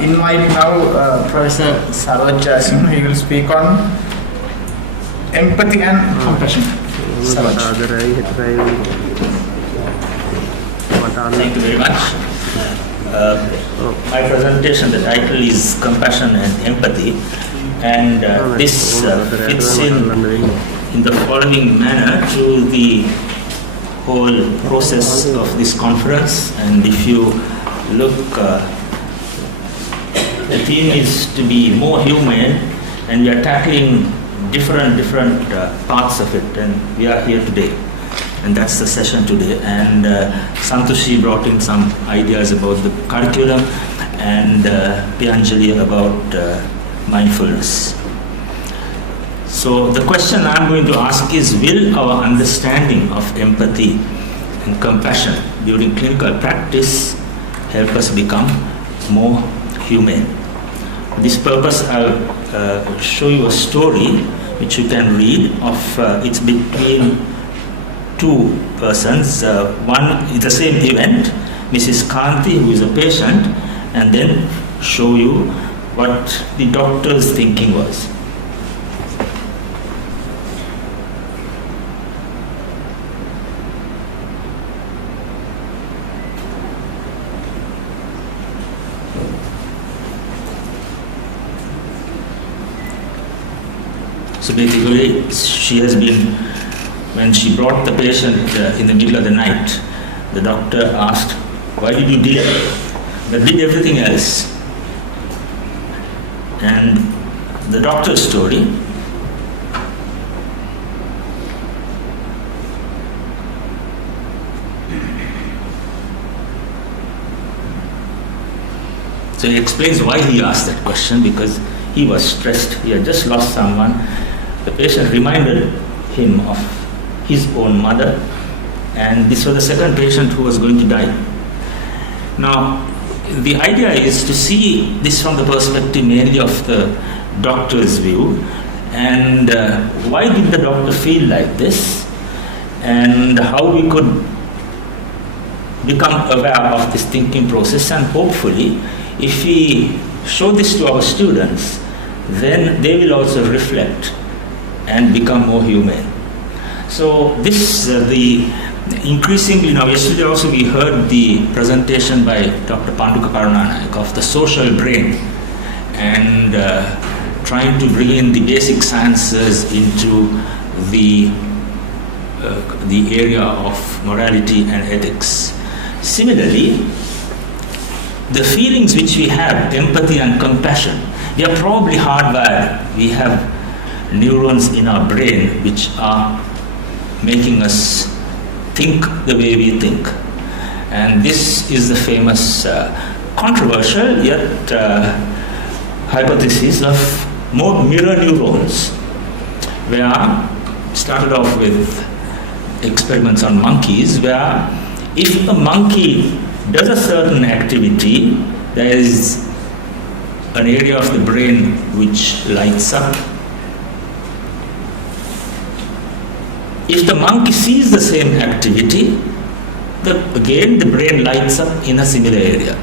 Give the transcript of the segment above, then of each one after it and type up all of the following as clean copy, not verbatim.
invite now Professor Saroj Singh. He will speak on empathy and compassion. Saroj. Thank you very much. My presentation, the title is Compassion and Empathy, and this fits in the following manner to the whole process of this conference. And if you look, the theme is to be more human, and we are tackling different parts of it, and we are here today. And that's the session today. And Santoshi brought in some ideas about the curriculum, and Pianjali about mindfulness. So the question I'm going to ask is, will our understanding of empathy and compassion during clinical practice help us become more humane? For this purpose, I'll show you a story which you can read of, it's between two persons. One is the same event, Mrs. Kanti, who is a patient, and then show you what the doctor's thinking was. So basically, she has been, when she brought the patient in the middle of the night, the doctor asked, why did you delay? But did everything else. And the doctor's story, so he explains why he asked that question, because he was stressed. He had just lost someone. The patient reminded him of his own mother, and this was the second patient who was going to die. Now, the idea is to see this from the perspective mainly of the doctor's view, and why did the doctor feel like this, and how we could become aware of this thinking process, and hopefully, if we show this to our students, then they will also reflect and become more humane. So this, the increasingly now, yesterday also we heard the presentation by Dr. Panduka Karunanayak of the social brain, and trying to bring in the basic sciences into the area of morality and ethics. Similarly, the feelings which we have, empathy and compassion, we are probably hardwired. We have neurons in our brain which are making us think the way we think. And this is the famous controversial yet hypothesis of more mirror neurons, where started off with experiments on monkeys, where if a monkey does a certain activity, there is an area of the brain which lights up. If the monkey sees the same activity, again the brain lights up in a similar area,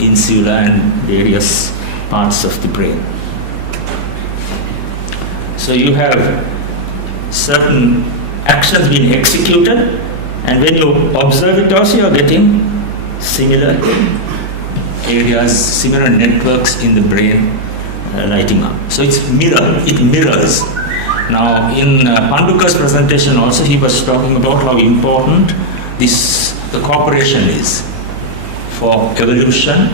insula and various parts of the brain. So you have certain actions being executed, and when you observe it also, you are getting similar areas, similar networks in the brain lighting up. So it mirrors. Now in Panduka's presentation also, he was talking about how important the cooperation is for evolution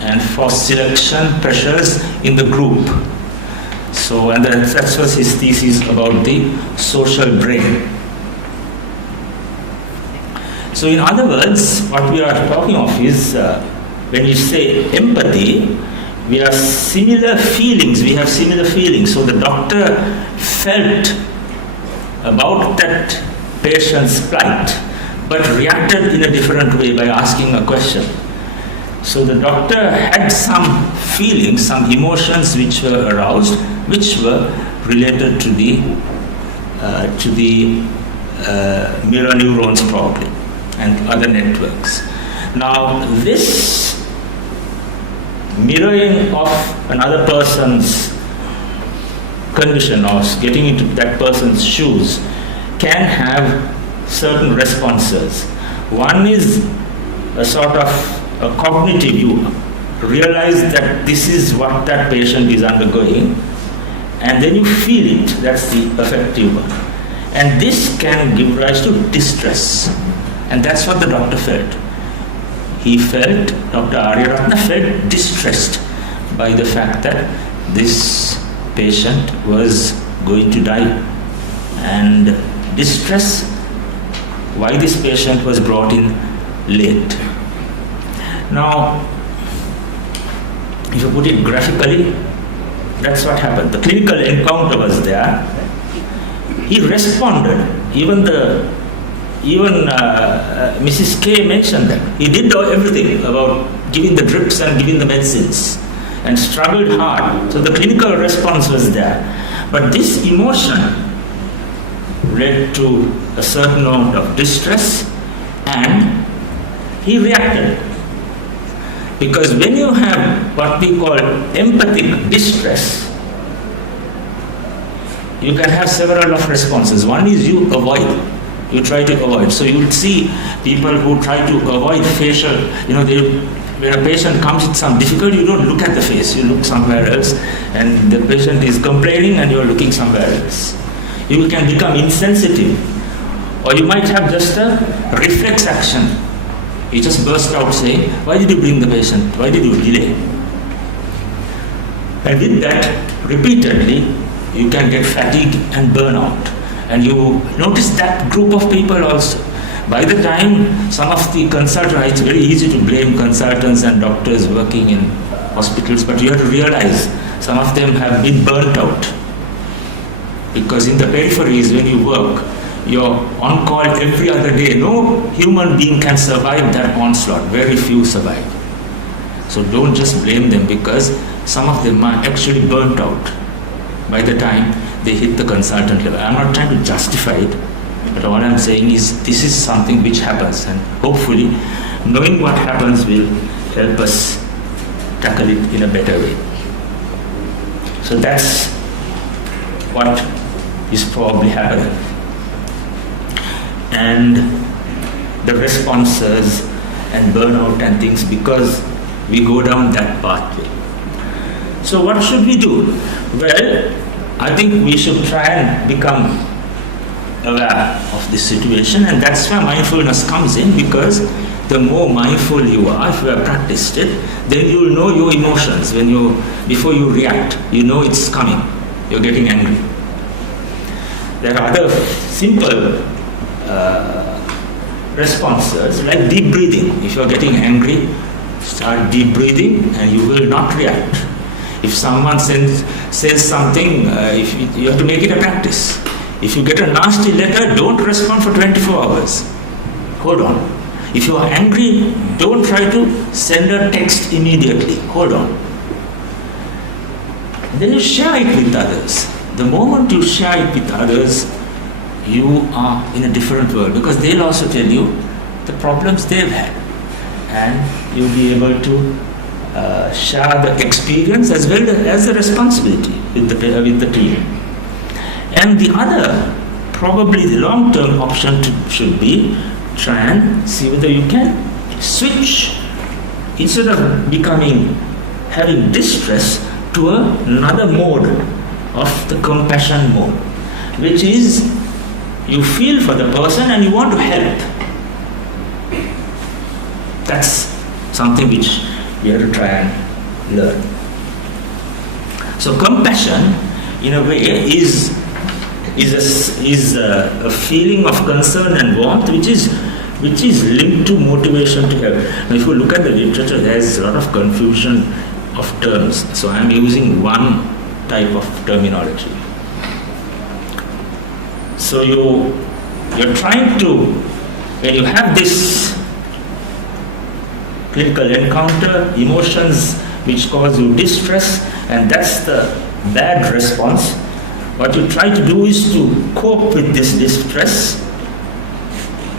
and for selection pressures in the group. So, and that was his thesis about the social brain. So in other words, what we are talking of is, when you say empathy, we have similar feelings. So the doctor felt about that patient's plight, but reacted in a different way by asking a question. So the doctor had some feelings, some emotions which were aroused, which were related to the mirror neurons probably, and other networks. Now this mirroring of another person's condition or getting into that person's shoes can have certain responses. One is a sort of a cognitive, you realize that this is what that patient is undergoing, and then you feel it. That's the affective one. And this can give rise to distress. And that's what the doctor felt. Dr. Aryaratna felt distressed by the fact that this patient was going to die. And distress, why this patient was brought in late. Now, if you put it graphically, that's what happened. The clinical encounter was there. He responded. Even Mrs. K mentioned that. He did everything about giving the drips and giving the medicines and struggled hard. So the clinical response was there. But this emotion led to a certain amount of distress, and he reacted. Because when you have what we call empathic distress, you can have several of responses. One is you try to avoid. So you will see people who try to avoid facial, when a patient comes with some difficulty, you don't look at the face, you look somewhere else, and the patient is complaining and you're looking somewhere else. You can become insensitive, or you might have just a reflex action. You just burst out saying, why did you bring the patient? Why did you delay? And with that, repeatedly, you can get fatigue and burnout. And you notice that group of people also. By the time some of the consultants, it's very easy to blame consultants and doctors working in hospitals, but you have to realize some of them have been burnt out. Because in the peripheries, when you work, you're on call every other day. No human being can survive that onslaught. Very few survive. So don't just blame them, because some of them are actually burnt out by the time they hit the consultant level. I'm not trying to justify it, but all I'm saying is this is something which happens, and hopefully knowing what happens will help us tackle it in a better way. So that's what is probably happening. And the responses and burnout and things, because we go down that pathway. So what should we do? Well, I think we should try and become aware of this situation, and that's where mindfulness comes in, because the more mindful you are, if you have practiced it, then you will know your emotions. Before you react, you know it's coming. You're getting angry. There are other simple responses like deep breathing. If you're getting angry, start deep breathing and you will not react. If someone says something, you have to make it a practice. If you get a nasty letter, don't respond for 24 hours. Hold on. If you are angry, don't try to send a text immediately. Hold on. Then you share it with others. The moment you share it with others, you are in a different world, because they'll also tell you the problems they've had, and you'll be able to share the experience as well as the responsibility with the team. And the other, probably the long-term option should be try and see whether you can switch, instead of having distress, to another mode of the compassion mode, which is you feel for the person and you want to help. That's something which we have to try and learn. So compassion, in a way, is a feeling of concern and warmth which is linked to motivation to help. Now, if you look at the literature, there is a lot of confusion of terms. So I am using one type of terminology. So you're trying to, when you have this clinical encounter, emotions which cause you distress, and that's the bad response, what you try to do is to cope with this distress.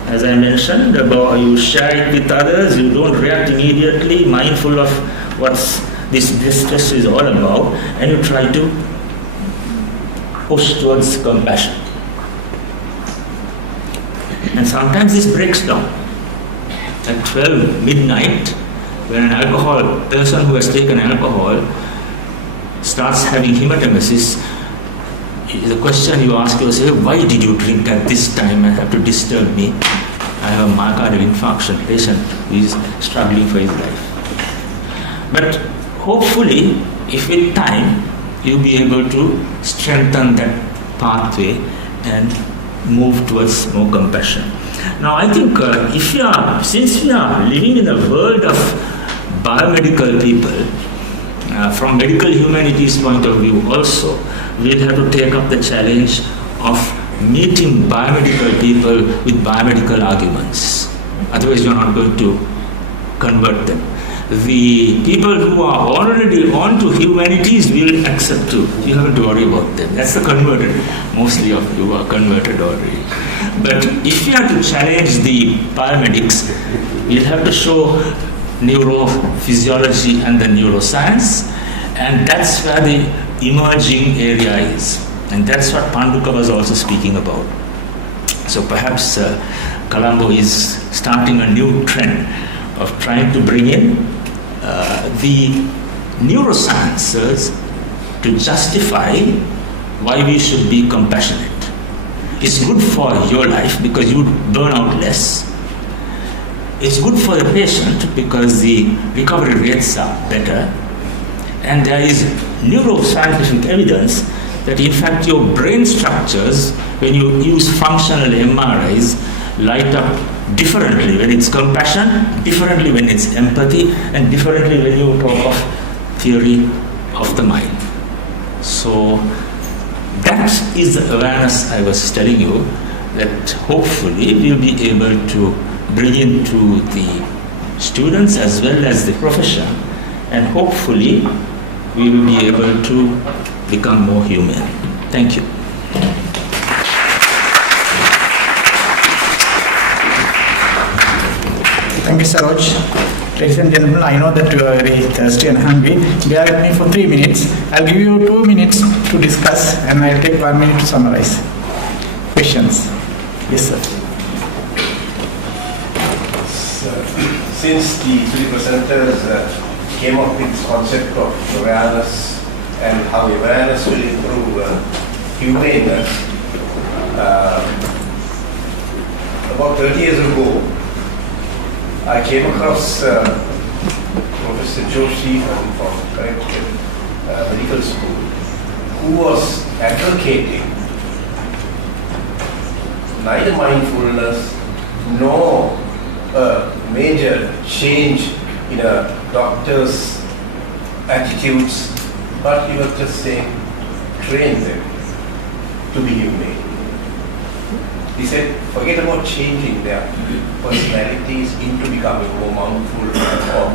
As I mentioned, you share it with others, you don't react immediately, mindful of what's this distress is all about, and you try to push towards compassion. And sometimes this breaks down. At 12 midnight, when an person who has taken alcohol starts having hematemesis, the question you ask yourself, why did you drink at this time and have to disturb me? I have a myocardial infarction patient who is struggling for his life. But hopefully, if with time, you'll be able to strengthen that pathway and move towards more compassion. Now, I think since we are living in a world of biomedical people, from medical humanities point of view also, we'll have to take up the challenge of meeting biomedical people with biomedical arguments. Otherwise, you're not going to convert them. The people who are already on to humanities will accept you. You have to worry about them. That's the converted. Mostly of you are converted already. But if you have to challenge the paramedics, you'll have to show neurophysiology and the neuroscience, and that's where the emerging area is. And that's what Panduka was also speaking about. So perhaps Colombo is starting a new trend of trying to bring in the neurosciences to justify why we should be compassionate. It's good for your life because you burn out less. It's good for the patient because the recovery rates are better. And there is neuroscientific evidence that in fact your brain structures, when you use functional MRIs, light up differently when it's compassion, differently when it's empathy, and differently when you talk of theory of the mind. So that is the awareness I was telling you, that hopefully we'll be able to bring into the students as well as the profession, and hopefully we will be able to become more human. Thank you. Thank you, Saroj. Ladies and gentlemen, I know that you are very thirsty and hungry. Bear with me for 3 minutes. I'll give you 2 minutes to discuss, and I'll take 1 minute to summarize. Questions? Yes, sir. Since the three presenters came up with this concept of awareness and how awareness will improve humaneness, about 30 years ago, I came across Professor Joshi from Connecticut Medical School, who was advocating neither mindfulness nor a major change in a doctor's attitudes, but he was just saying, train them to be humane. He said, forget about changing their personalities into becoming more mindful or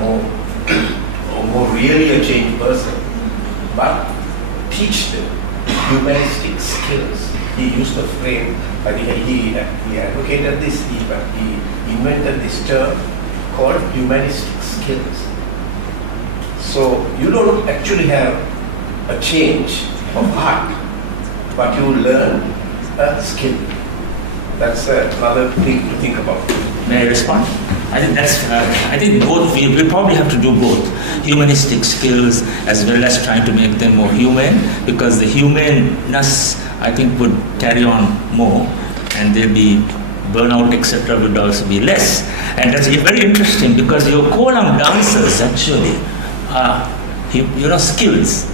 more really a changed person, but teach them humanistic skills. He used the frame, he advocated this, he invented this term called humanistic skills. So you don't actually have a change of heart, but you learn a skill. That's another thing to think about. May I respond? I think that's. I think both. We probably have to do both humanistic skills as well as trying to make them more human, because the humanness, I think, would carry on more, and there'll be burnout, etc. would also be less. And that's very interesting because your kolam dancers actually are, skills.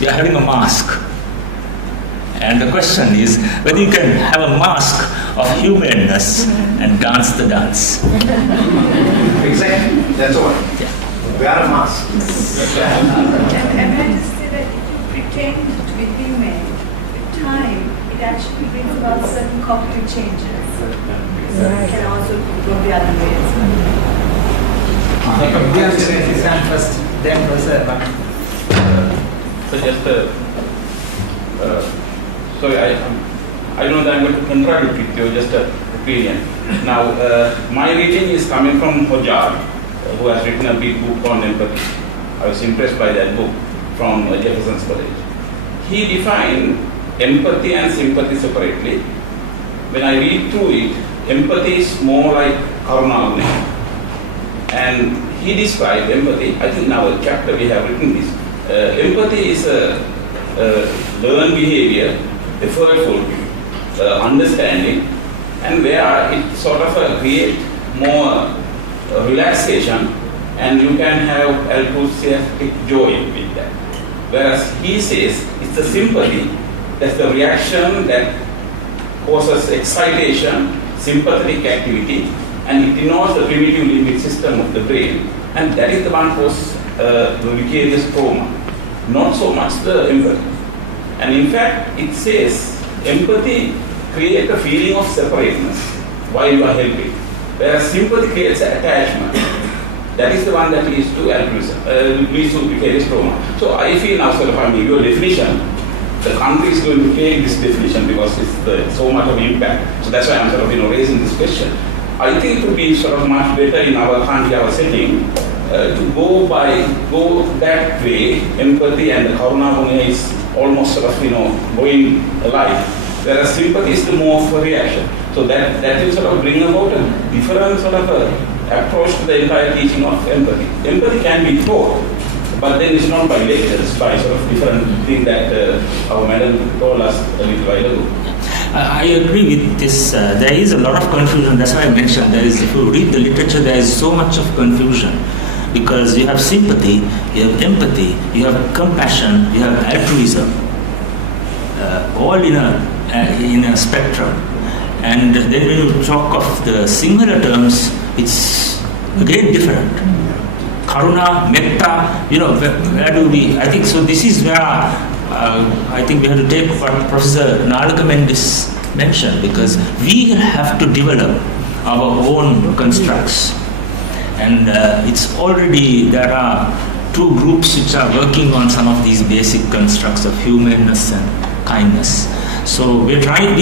We are having a mask. And the question is whether you can have a mask of humanness and dance the dance. Exactly, that's all. Yeah. Wear a mask. And I just say that if you pretend to be human, with time, it actually brings about certain cognitive changes. So it can also go the other way as well. First, then Professor. So just so I know that I'm going to contradict with you, just an opinion. Now, my reading is coming from Hojar, who has written a big book on empathy. I was impressed by that book from Jefferson's College. He defined empathy and sympathy separately. When I read through it, empathy is more like karuna guna. And he described empathy, I think in our chapter we have written this. Empathy is a learned behavior, effortful understanding, and where it sort of creates more relaxation, and you can have altruistic joy with that. Whereas he says it's the sympathy, that's the reaction that causes excitation, sympathetic activity, and it denotes the primitive limbic system of the brain, and that is the one causes the vicarious trauma, not so much the empathy. And in fact, it says empathy creates a feeling of separateness while you are helping, whereas sympathy creates an attachment. That is the one that leads to altruism, leads to vicarious trauma. So I feel now, sort of, I mean, your definition, the country is going to take this definition because it's so much of impact. So that's why I'm sort of, raising this question. I think it would be sort of much better in our country, our setting, to go that way. Empathy and the karuna guna is almost sort of, going alike, whereas sympathy is the more of a reaction. So that will sort of bring about a different sort of approach to the entire teaching of empathy. Empathy can be taught, but then it's not by lectures, by sort of different things that our madam told us a little while ago. I agree with this. There is a lot of confusion. That's why I mentioned if you read the literature, there is so much of confusion because you have sympathy, you have empathy, you have compassion, you have altruism, all in a spectrum. And then when you talk of the singular terms, it's again different. Karuna, metta, where do we? I think so. This is where. I think we have to take what Professor Nalaka Mendis mentioned, because we have to develop our own constructs. And there are two groups which are working on some of these basic constructs of humanness and kindness. So we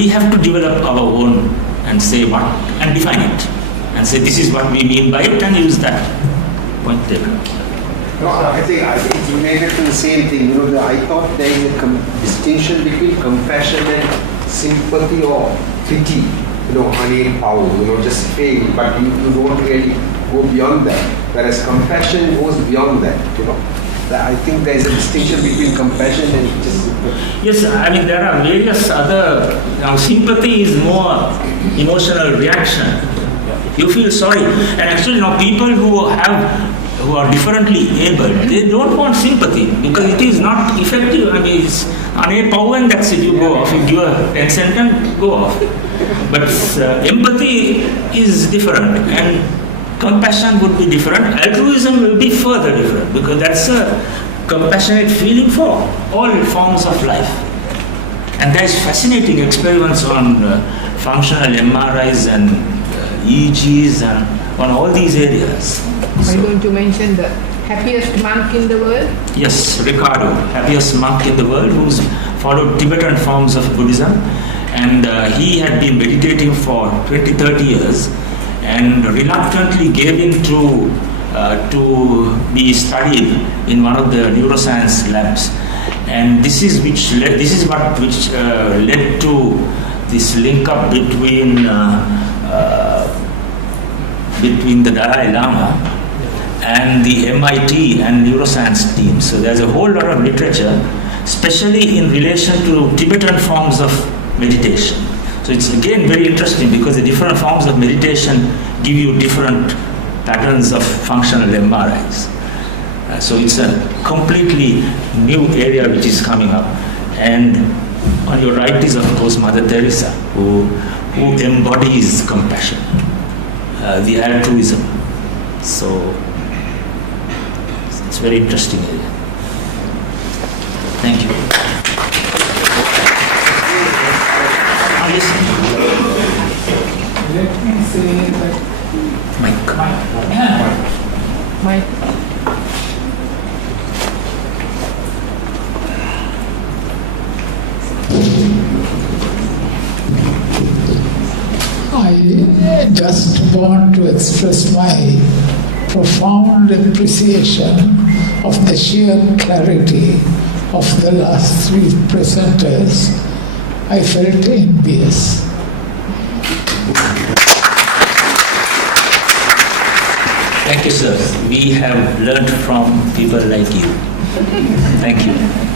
have to develop our own and say what, and define it, and say this is what we mean by it, and use that. Point taken. No, I think it's related to the same thing. I thought there is a distinction between compassion and sympathy or pity. Ane power, just feel, but you don't really go beyond that. Whereas compassion goes beyond that. I think there is a distinction between compassion and just sympathy. Yes, I mean there are various other. Sympathy is more emotional reaction. You feel sorry, and actually people who are differently able, they don't want sympathy because it is not effective. I mean, it's ane power and that's it, you go off. You give a 10 cent and go off. But empathy is different and compassion would be different. Altruism will be further different because that's a compassionate feeling for all forms of life. And there is fascinating experiments on functional MRIs and EEGs and on all these areas. Are you going to mention the happiest monk in the world? Yes, Ricardo, happiest monk in the world, who's followed Tibetan forms of Buddhism, and he had been meditating for 20-30 years and reluctantly gave in to be studied in one of the neuroscience labs. And this is what led to this link up between the Dalai Lama and the MIT and neuroscience team. So there's a whole lot of literature, especially in relation to Tibetan forms of meditation. So it's again very interesting because the different forms of meditation give you different patterns of functional MRIs. So it's a completely new area which is coming up. And on your right is of course Mother Teresa, who embodies compassion, the altruism. So it's very interesting area. Thank you. Now listen. Let me say that Mike. I just want to express my profound appreciation of the sheer clarity of the last three presenters, I felt envious. Thank you, sir. We have learned from people like you. Thank you.